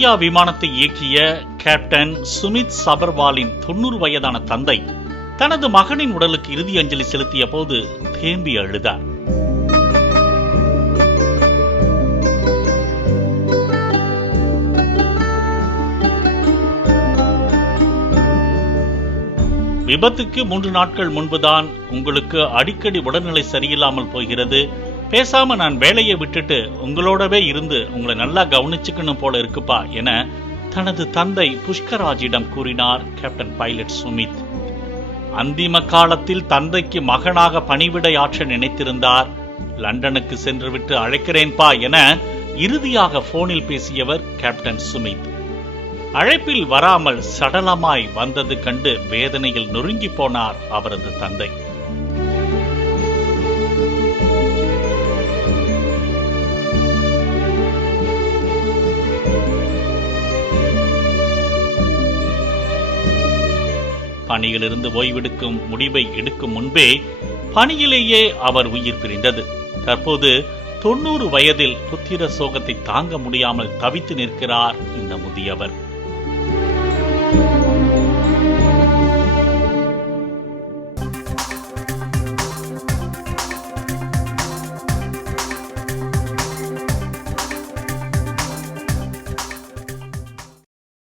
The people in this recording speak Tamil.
இந்தியா விமானத்தை இயக்கிய கேப்டன் சுமித் சபர்வாலின் 90 வயதான தந்தை தனது மகனின் உடலுக்கு இறுதி அஞ்சலி செலுத்திய போது தேம்பி அழுதார். விபத்துக்கு 3 நாட்கள் முன்புதான் உங்களுக்கு அடிக்கடி உடல்நிலை சரியில்லாமல் போகிறது, பேசாம நான் வேலையை விட்டுட்டு உங்களோடவே இருந்து உங்களை நல்லா கவனிச்சுக்கணும் போல இருக்குப்பா என தனது தந்தை புஷ்கராஜிடம் கூறினார் கேப்டன் பைலட் சுமித். அந்திம காலத்தில் தந்தைக்கு மகனாக பணிவிடை ஆற்ற நினைத்திருந்தார். லண்டனுக்கு சென்றுவிட்டு அழைக்கிறேன்பா என இறுதியாக போனில் பேசியவர் கேப்டன் சுமித். அழைப்பில் வராமல் சடலமாய் வந்தது கண்டு வேதனையில் நொறுங்கி போனார் அவரது தந்தை. பணியிலிருந்து ஓய்வெடுக்கும் முடிவை எடுக்கும் முன்பே பணியிலேயே அவர் உயிர் பிரிந்தது. தற்போது 90 வயதில் புத்திர சோகத்தை தாங்க முடியாமல் தவித்து நிற்கிறார் இந்த முதியவர்.